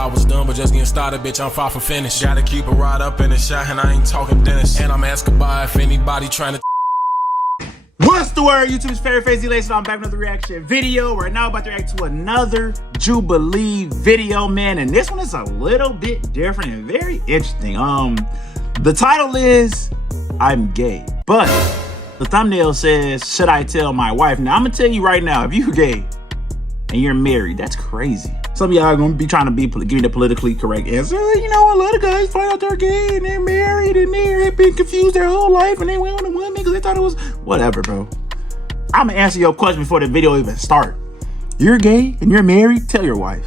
I was done, but just getting started, bitch, I'm far from finished. Gotta keep it right up in the shot, and I ain't talking Dennis. And I'm asking by if anybody trying to. What's the word? YouTube's favorite face, DLace, and I'm back with another reaction video. Right now, about to react to another Jubilee video, man. And this one is a little bit different and very interesting. The title is I'm gay, but the thumbnail says, should I tell my wife? Now, I'm gonna tell you right now, if you're gay and you're married, that's crazy. Some of y'all are gonna be trying to give me the politically correct answer. You know, a lot of guys find out they're gay and they're married and they've been confused their whole life and they went on a woman because they thought it was whatever, bro. I'm gonna answer your question before the video even starts. You're gay and you're married, tell your wife.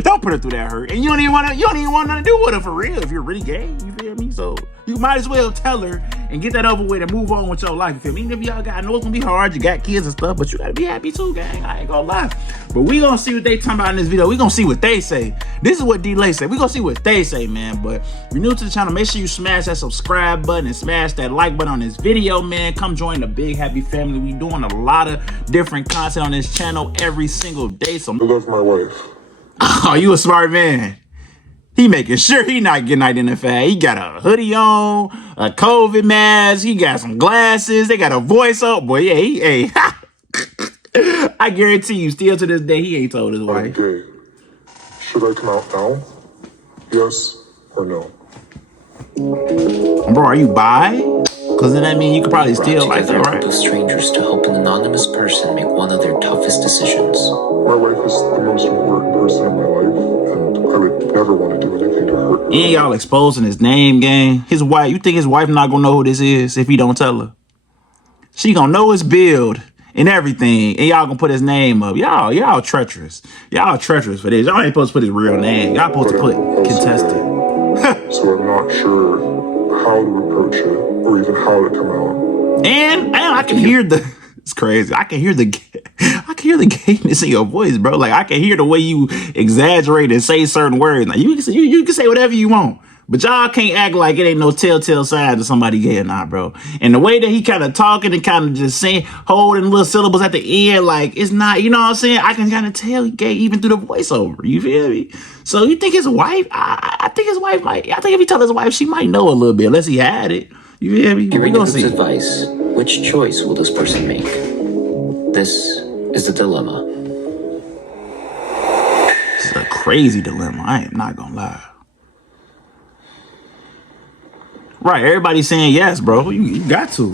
Don't put her through that hurt. And you don't even want nothing to do with her for real if you're really gay. You feel me? So you might as well tell her and get that over with and move on with your life. You feel me? Even if y'all got, I know it's gonna be hard, you got kids and stuff, but you gotta be happy too, gang. I ain't gonna lie. But we gonna see what they talking about in this video. We gonna see what they say. This is what DLace said. We gonna see what they say, man. But if you're new to the channel, make sure you smash that subscribe button and smash that like button on this video, man. Come join the big happy family. We doing a lot of different content on this channel every single day. So I love my wife. Oh, you a smart man. He making sure he not getting identified. He got a hoodie on, a COVID mask. He got some glasses. They got a voice up. Boy, yeah, hey. I guarantee you, still to this day, he ain't told his wife. I'm gay. Should I come out now? Yes or no? Bro, are you bi? Because then that means you could probably steal like that, right? Two strangers to help an anonymous person make one of their toughest decisions. My wife is the most important person in my life, and I would never want to do anything to hurt her. And y'all exposing his name, gang. His wife, you think his wife not gonna know who this is if he don't tell her? She gonna know his build and everything, and y'all gonna put his name up. Y'all treacherous. Y'all treacherous for this. Y'all ain't supposed to put his real name. Y'all supposed to put contestant. So I'm not sure how to approach it or even how to come out. And I can hear it's crazy. I can hear the gayness in your voice, bro. Like I can hear the way you exaggerate and say certain words. Like you can say whatever you want, but y'all can't act like it ain't no telltale signs of somebody gay or not, bro. And the way that he kind of talking and kind of just saying, holding little syllables at the end, like it's not, you know what I'm saying? I can kind of tell he gay even through the voiceover. You feel me? So you think his wife? I think his wife might. I think if he tell his wife, she might know a little bit, unless he had it. You feel me? Hearing this advice, which choice will this person make? This is the dilemma. This is a crazy dilemma. I am not gonna lie. Right, everybody's saying yes, bro. You got to.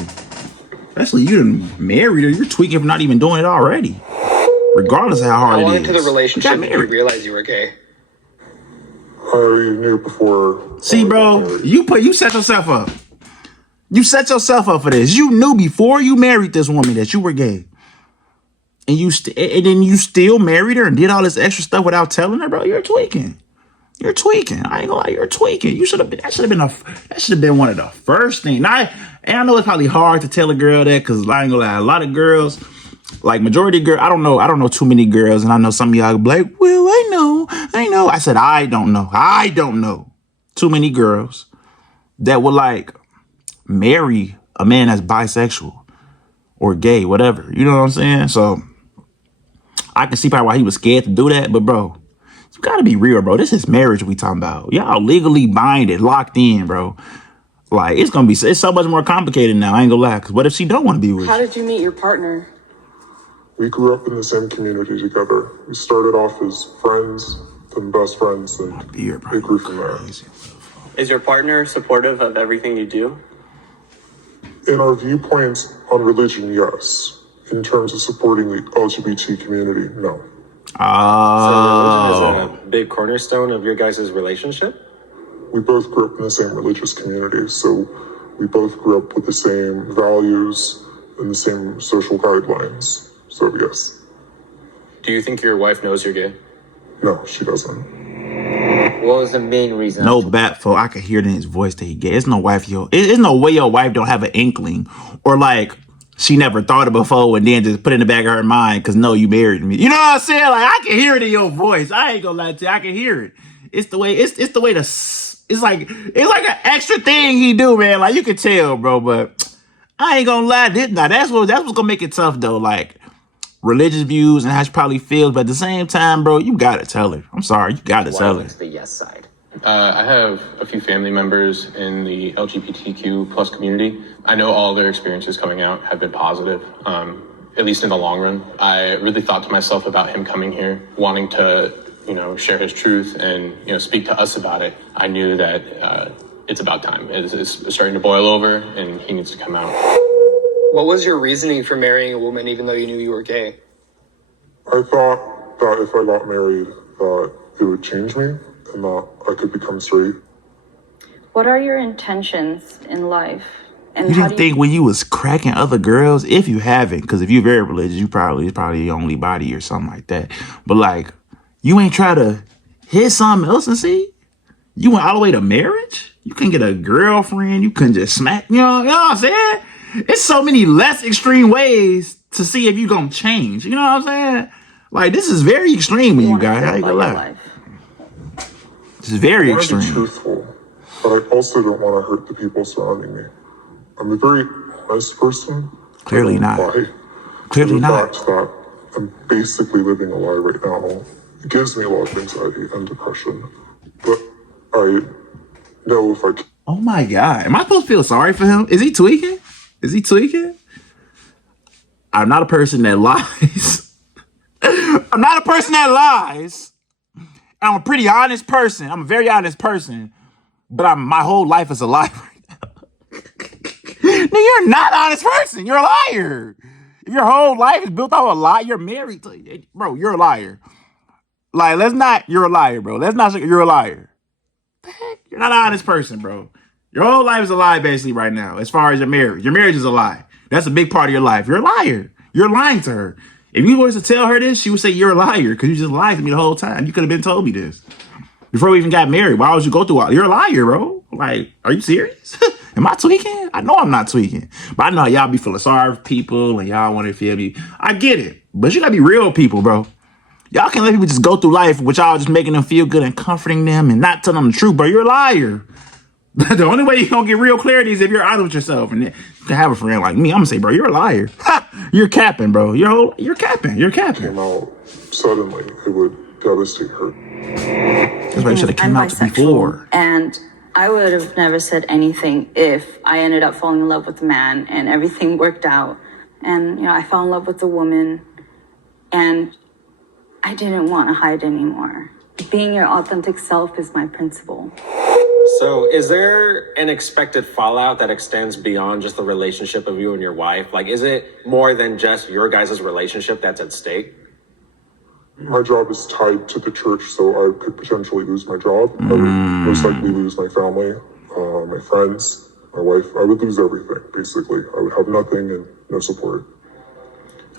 Especially you done married her. You're tweaking for not even doing it already. Regardless of how hard it is. How long into the relationship did you realize you were gay? I knew before. See, bro, you set yourself up. You set yourself up for this. You knew before you married this woman that you were gay. And then you still married her and did all this extra stuff without telling her, bro. You're tweaking. You're tweaking. I ain't gonna lie, you're tweaking. You should have been. That should have been one of the first things. And I know it's probably hard to tell a girl that because I ain't gonna lie, a lot of girls, like majority of girls, I don't know too many girls, and I know some of y'all be like, well, I know. I said I don't know too many girls that would like marry a man that's bisexual or gay, whatever. You know what I'm saying? So I can see probably why he was scared to do that, but bro. You gotta be real, bro. This is marriage we talking about. Y'all legally binded, locked in, bro. Like, it's so much more complicated now. I ain't gonna lie. Because what if she don't want to be with you? How did you meet your partner? We grew up in the same community together. We started off as friends, then best friends, and it grew from there. Is your partner supportive of everything you do? In our viewpoints on religion, yes. In terms of supporting the LGBT community, no. So religion is a big cornerstone of your guys' relationship? We both grew up in the same religious community, so we both grew up with the same values and the same social guidelines. So yes. Do you think your wife knows you're gay? No, she doesn't. What was the main reason? No bat for I could hear it in his voice that he gay. It's no wife, it's no way your wife don't have an inkling or like she never thought it before and then just put it in the back of her mind because no, you married me. You know what I'm saying? Like I can hear it in your voice. I ain't gonna lie to you. I can hear it. It's the way it's like an extra thing he do, man. Like you can tell, bro. But I ain't gonna lie. That's what's gonna make it tough though. Like religious views and how she probably feels, but at the same time, bro, you gotta tell her. I'm sorry, you gotta tell her. The yes side? I have a few family members in the LGBTQ plus community. I know all their experiences coming out have been positive, at least in the long run. I really thought to myself about him coming here, wanting to, share his truth and, speak to us about it. I knew that it's about time. It's starting to boil over and he needs to come out. What was your reasoning for marrying a woman even though you knew you were gay? I thought that if I got married, that it would change me and that I could become straight. What are your intentions in life? And You didn't think when you was cracking other girls, if you haven't, because if you're very religious, it's probably your only body or something like that. But like, you ain't try to hit something else and see? You went all the way to marriage? You couldn't get a girlfriend. You couldn't just smack. You know what I'm saying? It's so many less extreme ways to see if you gonna change. You know what I'm saying? Like, this is very extreme when you guys. I ain't gonna lie. This is very I want to be extreme. truthful, but I also don't want to hurt the people surrounding me. I'm a very nice person. Clearly not. Lie. Clearly the not. fact that I'm basically living a lie right now, it gives me a lot of anxiety and depression. But I know if I can. Oh my God. Am I supposed to feel sorry for him? Is he tweaking? Is he tweaking? I'm not a person that lies. I'm not a person that lies. I'm a pretty honest person. I'm a very honest person. But my whole life is a lie right now. No, you're not an honest person. You're a liar. If your whole life is built off a lie, you're married to, bro, you're a liar. Like, you're a liar, bro. You're a liar. What the heck? You're not an honest person, bro. Your whole life is a lie, basically, right now, as far as your marriage. Your marriage is a lie. That's a big part of your life. You're a liar. You're lying to her. If you were to tell her this, she would say you're a liar because you just lied to me the whole time. You could have been told me this before we even got married. Why would you go through all? You're a liar, bro. Like, are you serious? Am I tweaking? I know I'm not tweaking. But I know how y'all be feeling sorry for people and y'all want to feel me. I get it. But you got to be real people, bro. Y'all can't let people just go through life with y'all just making them feel good and comforting them and not telling them the truth, bro. You're a liar. The only way you're going to get real clarity is if you're honest with yourself. And then you can have a friend like me. I'm going to say, bro, you're a liar. Ha! You're capping, bro. You're capping. You're capping. Came out suddenly, it would devastate her. That's why you should have came out before. And I would have never said anything if I ended up falling in love with a man and everything worked out. And, I fell in love with a woman and I didn't want to hide anymore. Being your authentic self is my principle. So is there an expected fallout that extends beyond just the relationship of you and your wife? Like, is it more than just your guys' relationship that's at stake? My job is tied to the church, so I could potentially lose my job. I would most likely lose my family, my friends, my wife. I would lose everything, basically. I would have nothing and no support.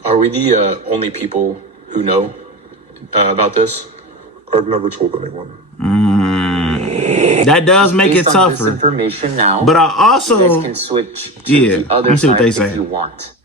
Are we the only people who know about this? I've never told anyone. That does make it tougher. This information now, but I also you guys can switch to the other side if you want.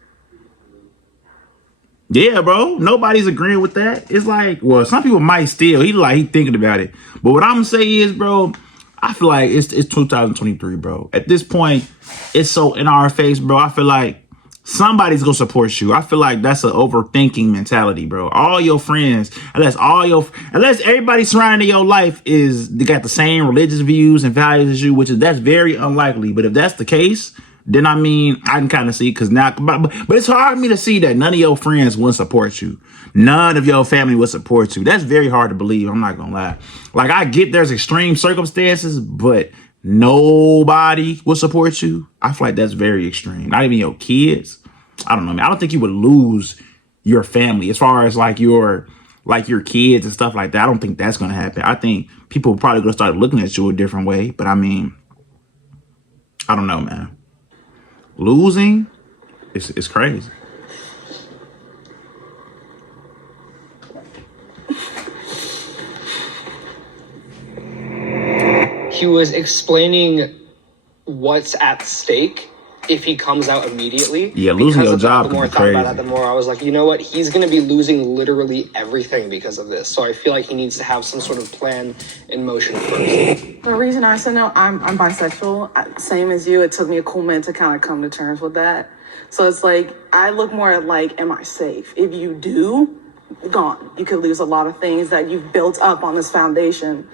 Yeah, bro. Nobody's agreeing with that. It's like, well, some people might still. He thinking about it. But what I'm gonna say is, bro, I feel like it's 2023, bro. At this point, it's so in our face, bro. I feel like somebody's gonna support you. I feel like that's an overthinking mentality, bro. All your friends, unless everybody surrounding your life they got the same religious views and values as you, that's very unlikely. But if that's the case, then I can kind of see, because now, but it's hard for me to see that none of your friends will support you. None of your family will support you. That's very hard to believe. I'm not gonna lie. Like, I get there's extreme circumstances, but nobody will support you. I feel like that's very extreme. Not even your kids. I don't know, man. I don't think you would lose your family as far as like your kids and stuff like that. I don't think that's gonna happen. I think people are probably gonna start looking at you a different way. But I don't know, man. Losing, it's crazy. He was explaining what's at stake if he comes out immediately. Yeah, losing your job the more I thought about it, the more I was like, you know what? He's going to be losing literally everything because of this. So I feel like he needs to have some sort of plan in motion first. The reason I said no, I'm bisexual. Same as you. It took me a cool minute to kind of come to terms with that. So it's like, I look more at like, am I safe? If you do, gone. You could lose a lot of things that you've built up on this foundation.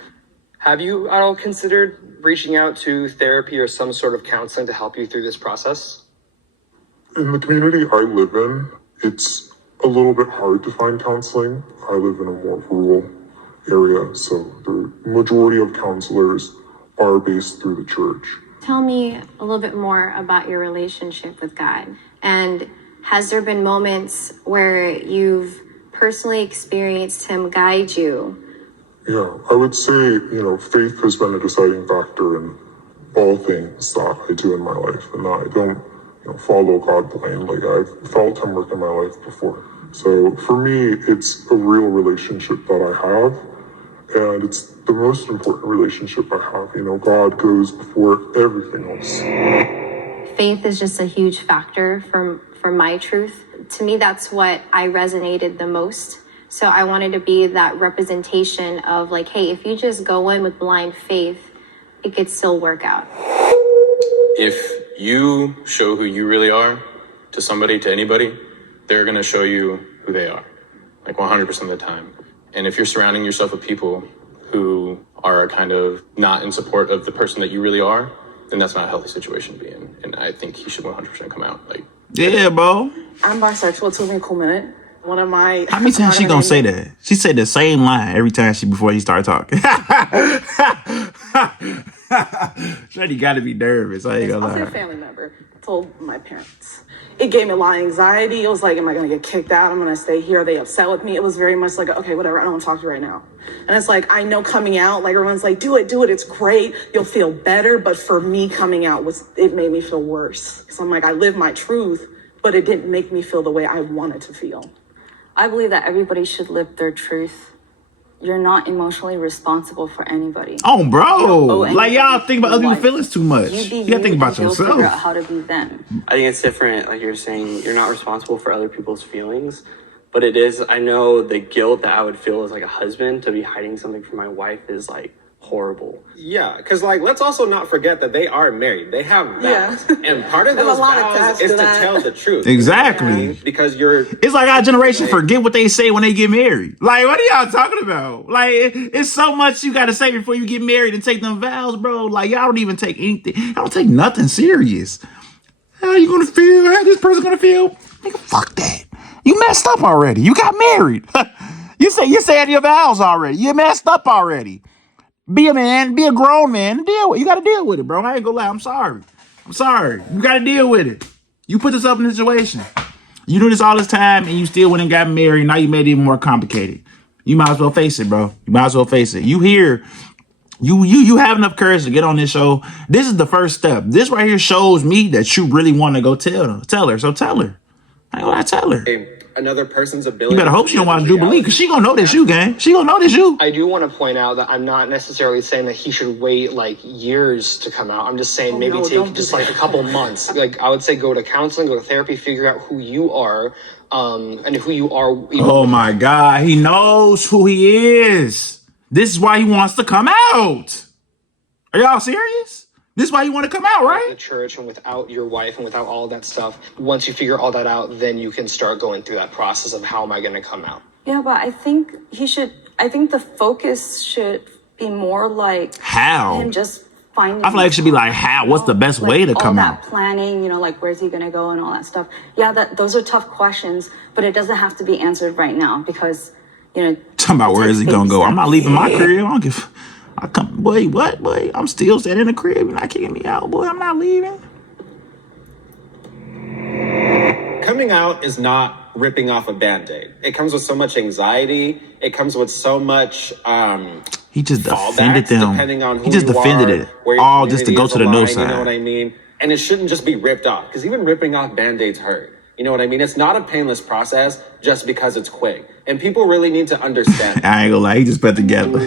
Have you at all considered reaching out to therapy or some sort of counseling to help you through this process? In the community I live in, it's a little bit hard to find counseling. I live in a more rural area, so the majority of counselors are based through the church. Tell me a little bit more about your relationship with God. And has there been moments where you've personally experienced Him guide you? Yeah, I would say, faith has been a deciding factor in all things that I do in my life, and that I don't, follow God blindly. I've felt Him work in my life before. So for me, it's a real relationship that I have, and it's the most important relationship I have. God goes before everything else. Faith is just a huge factor for my truth. To me, that's what I resonated the most. So I wanted to be that representation of like, hey, if you just go in with blind faith, it could still work out. If you show who you really are to somebody, to anybody, they're going to show you who they are, like 100% of the time. And if you're surrounding yourself with people who are kind of not in support of the person that you really are, then that's not a healthy situation to be in. And I think he should 100% come out. Yeah, bro. I'm bisexual. It took me a cool minute. One of my... How many times she gonna say that? She said the same line every time before he started talking. Shady gotta be nervous. I ain't gonna lie. I'll say a family member told my parents. It gave me a lot of anxiety. It was like, am I gonna get kicked out? I'm gonna stay here. Are they upset with me? It was very much like, okay, whatever. I don't want to talk to you right now. And it's like, I know coming out, like everyone's like, do it. It's great. You'll feel better. But for me, coming out it made me feel worse. So I'm like, I live my truth, but it didn't make me feel the way I wanted to feel. I believe that everybody should live their truth. You're not emotionally responsible for anybody. Oh, bro. Oh, like, y'all think about other people's feelings too much. You gotta think about you'll yourself. figure out how to be them. I think it's different. Like you're saying, you're not responsible for other people's feelings. But it is, I know the guilt that I would feel as like a husband to be hiding something from my wife is like horrible. Yeah, because let's also not forget that they are married. They have vows. Yeah. And part of those vows is to tell the truth. Exactly. Because you're... It's like our generation forget what they say when they get married. Like, what are y'all talking about? Like, it's so much you gotta say before you get married and take them vows, bro. Like, y'all don't even take anything. Y'all don't take nothing serious. How you gonna feel? How this person gonna feel? Nigga, fuck that. You messed up already. You got married. you said your vows already. You messed up already. Be a man, be a grown man, you gotta deal with it, bro. I ain't gonna lie, I'm sorry. You gotta deal with it. You put yourself in a situation. You do this all this time and you still went and got married. Now you made it even more complicated. You might as well face it, bro. You might as well face it. You here, you have enough courage to get on this show. This is the first step. This right here shows me that you really want to go tell her. So tell her. I ain't gonna lie, tell her. Another person's ability. You better hope she don't watch Jubilee, because she gonna know this you, gang. She gonna know this you. I do want to point out that I'm not necessarily saying that he should wait like years to come out. I'm just saying take just like a couple months. Like I would say go to counseling, go to therapy, figure out who you are, and who you are. Oh my God, he knows who he is. This is why he wants to come out. Are y'all serious? This is why you want to come out, right? The church and without your wife and without all that stuff. Once you figure all that out, then you can start going through that process of how am I going to come out. Yeah, but I think the focus should be more like how him just finding. I feel like it should be like how. What's the best way to come out? All that planning, like where's he gonna go and all that stuff. Yeah, those are tough questions, but it doesn't have to be answered right now because talking about where is he gonna go? I'm not leaving my crib. I don't give. Boy, I'm still staying in the crib. You're not kicking me out, boy. I'm not leaving. Coming out is not ripping off a Band-Aid. It comes with so much anxiety. It comes with so much he just defended them. Depending on who he just you defended are, it. where All just to go to the no side. You know what I mean? And it shouldn't just be ripped off, because even ripping off Band-Aids hurt. You know what I mean? It's not a painless process just because it's quick. And people really need to understand. I ain't gonna lie, he just put together.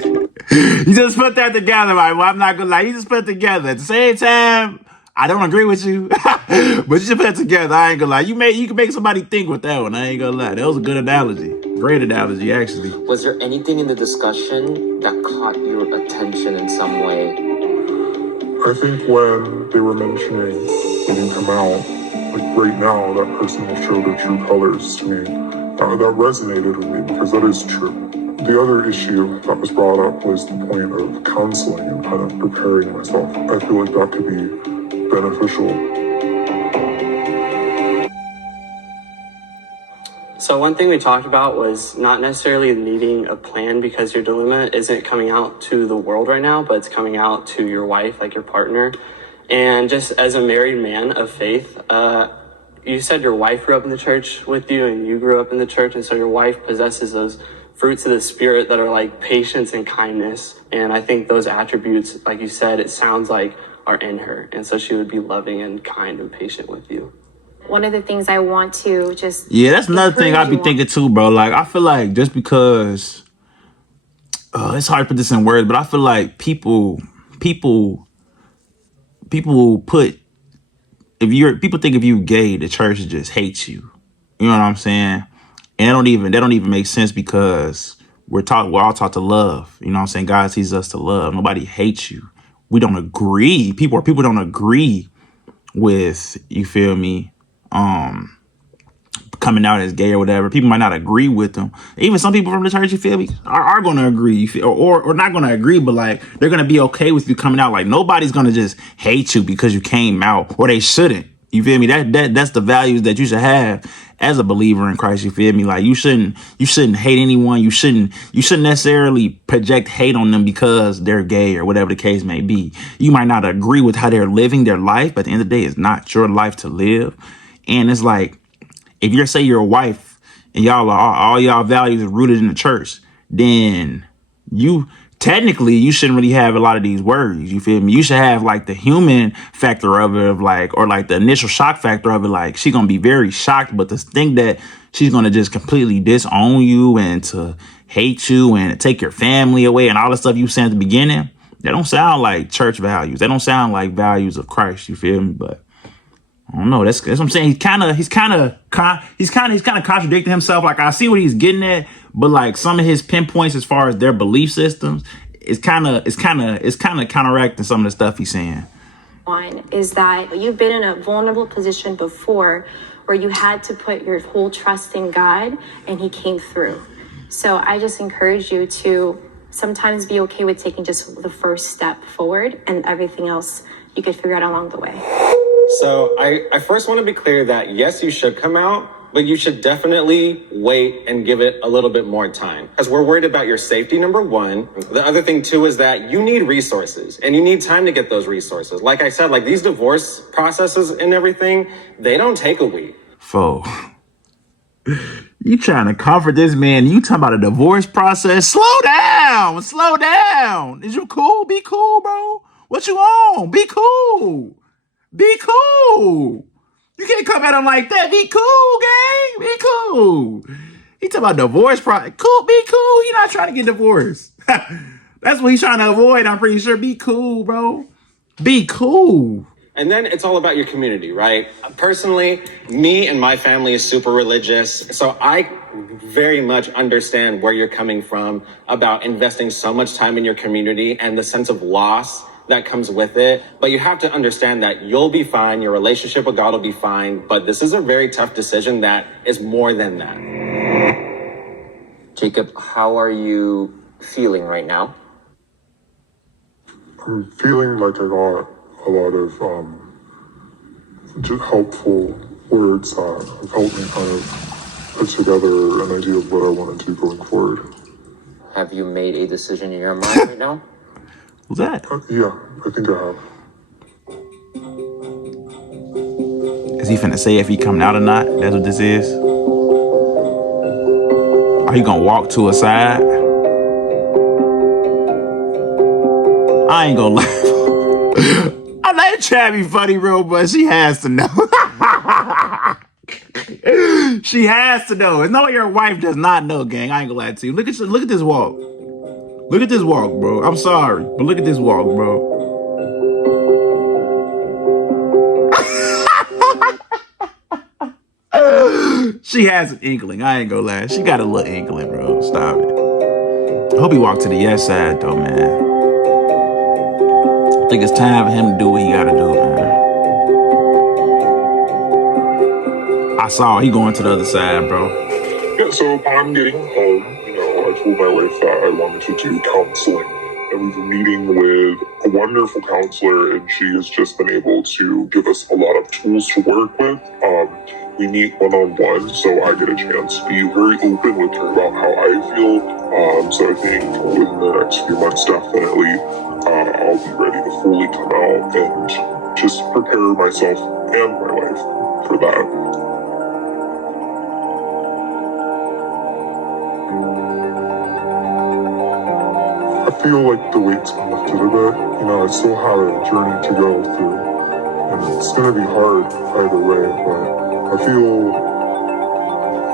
You just put that together, right? Well, I'm not gonna lie, you just put it together. At the same time, I don't agree with you, but you just put it together. I ain't gonna lie. You can make somebody think with that one. I ain't gonna lie. That was a good analogy. Great analogy, actually. Was there anything in the discussion that caught your attention in some way? I think when they were mentioning getting him out, like right now, that person will show their true colors to me. That resonated with me because that is true. The other issue that was brought up was the point of counseling and kind of preparing myself. I feel like that could be beneficial. So one thing we talked about was not necessarily needing a plan because your dilemma isn't coming out to the world right now, but it's coming out to your wife, like your partner. And just as a married man of faith, you said your wife grew up in the church with you and you grew up in the church. And so your wife possesses those fruits of the spirit that are like patience and kindness. And I think those attributes, like you said, it sounds like are in her. And so she would be loving and kind and patient with you. One of the things I want to just... Yeah, that's another thing I be thinking too, bro. Like, I feel like just because... it's hard to put this in words, but I feel like people put... People think if you gay, the church just hates you. You know what I'm saying? And that don't even make sense because we're all taught to love. You know what I'm saying? God sees us to love. Nobody hates you. We don't agree. People don't agree with, you feel me, coming out as gay or whatever. People might not agree with them. Even some people from the church, you feel me, are going to agree, you feel, or not going to agree, but like they're going to be okay with you coming out. Like nobody's going to just hate you because you came out, or they shouldn't. You feel me? That's the values that you should have as a believer in Christ. You feel me? Like you shouldn't hate anyone. You shouldn't necessarily project hate on them because they're gay or whatever the case may be. You might not agree with how they're living their life, but at the end of the day, it's not your life to live. And it's like, if you're say you're a wife and all y'all values are rooted in the church, then you shouldn't really have a lot of these worries. You feel me? You should have like the human factor of it, or like the initial shock factor of it. Like she's gonna be very shocked, but to think that she's gonna just completely disown you and to hate you and take your family away and all the stuff you said at the beginning, that don't sound like church values. They don't sound like values of Christ. You feel me? But I don't know. That's what I'm saying. He's kind of contradicting himself. Like I see what he's getting at, but like some of his pinpoints as far as their belief systems, it's kind of counteracting some of the stuff he's saying. One is that you've been in a vulnerable position before where you had to put your whole trust in God and he came through. So I just encourage you to sometimes be okay with taking just the first step forward, and everything else you could figure out along the way. So I first want to be clear that yes, you should come out, but you should definitely wait and give it a little bit more time, because we're worried about your safety, number one. The other thing too is that you need resources and you need time to get those resources. Like I said, like these divorce processes and everything, they don't take a week. You trying to comfort this man? You talking about a divorce process? Slow down. Is you cool? Be cool, bro. What you on? Be cool. You can't come at him like that. Be cool, gang. Be cool. He talking about divorce process. Cool. Be cool. He not trying to get divorced. That's what he's trying to avoid. I'm pretty sure. Be cool, bro. Be cool. And then it's all about your community, right? Personally, me and my family is super religious. So I very much understand where you're coming from about investing so much time in your community and the sense of loss that comes with it. But you have to understand that you'll be fine. Your relationship with God will be fine. But this is a very tough decision that is more than that. Jacob, how are you feeling right now? I'm feeling like I got a lot of just helpful words that have helped me kind of put together an idea of what I want to do going forward. Have you made a decision in your mind right now? Who's that? Yeah, I think I have. Is he finna say if he coming out or not? That's what this is? Are you gonna walk to a side? I ain't gonna lie. I let Chad be funny, bro, but she has to know. She has to know. It's not what your wife does not know, gang. I ain't gonna lie to you. Look at this walk. Look at this walk, bro. I'm sorry, but look at this walk, bro. She has an inkling. I ain't gonna lie. She got a little inkling, bro. Stop it. I hope he walked to the yes side, though, man. I think it's time for him to do what he gotta do, man. I saw he going to the other side, bro. Yeah, so upon getting home, I told my wife that I wanted to do counseling. And we've been meeting with a wonderful counselor, and she has just been able to give us a lot of tools to work with. We meet one-on-one, so I get a chance to be very open with her about how I feel. So I think within the next few months, definitely, I'll be ready to fully come out and just prepare myself and my wife for that. I feel like the weight's been lifted a bit. You know, I still have a journey to go through, and it's gonna be hard either way, but I feel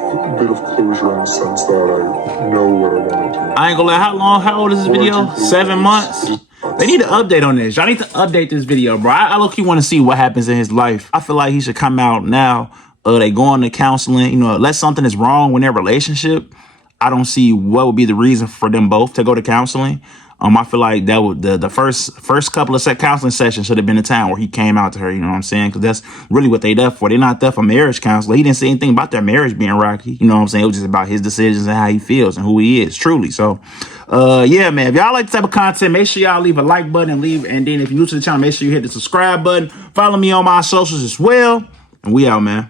a bit of closure in the sense that I know what I want to do. I ain't gonna lie, how old is this video? 7 months? They need to update on this. Y'all need to update this video, bro. I low-key want to see what happens in his life. I feel like he should come out now. They go on to counseling. You know, unless something is wrong with their relationship, I don't see what would be the reason for them both to go to counseling. I feel like that would the first couple of counseling sessions should have been the time where he came out to her. You know what I'm saying? Because that's really what they there for. They're not there for marriage counseling. He didn't say anything about their marriage being rocky. You know what I'm saying? It was just about his decisions and how he feels and who he is, truly. So, yeah, man. If y'all like this type of content, make sure y'all leave a like button and then if you're new to the channel, make sure you hit the subscribe button. Follow me on my socials as well. And we out, man.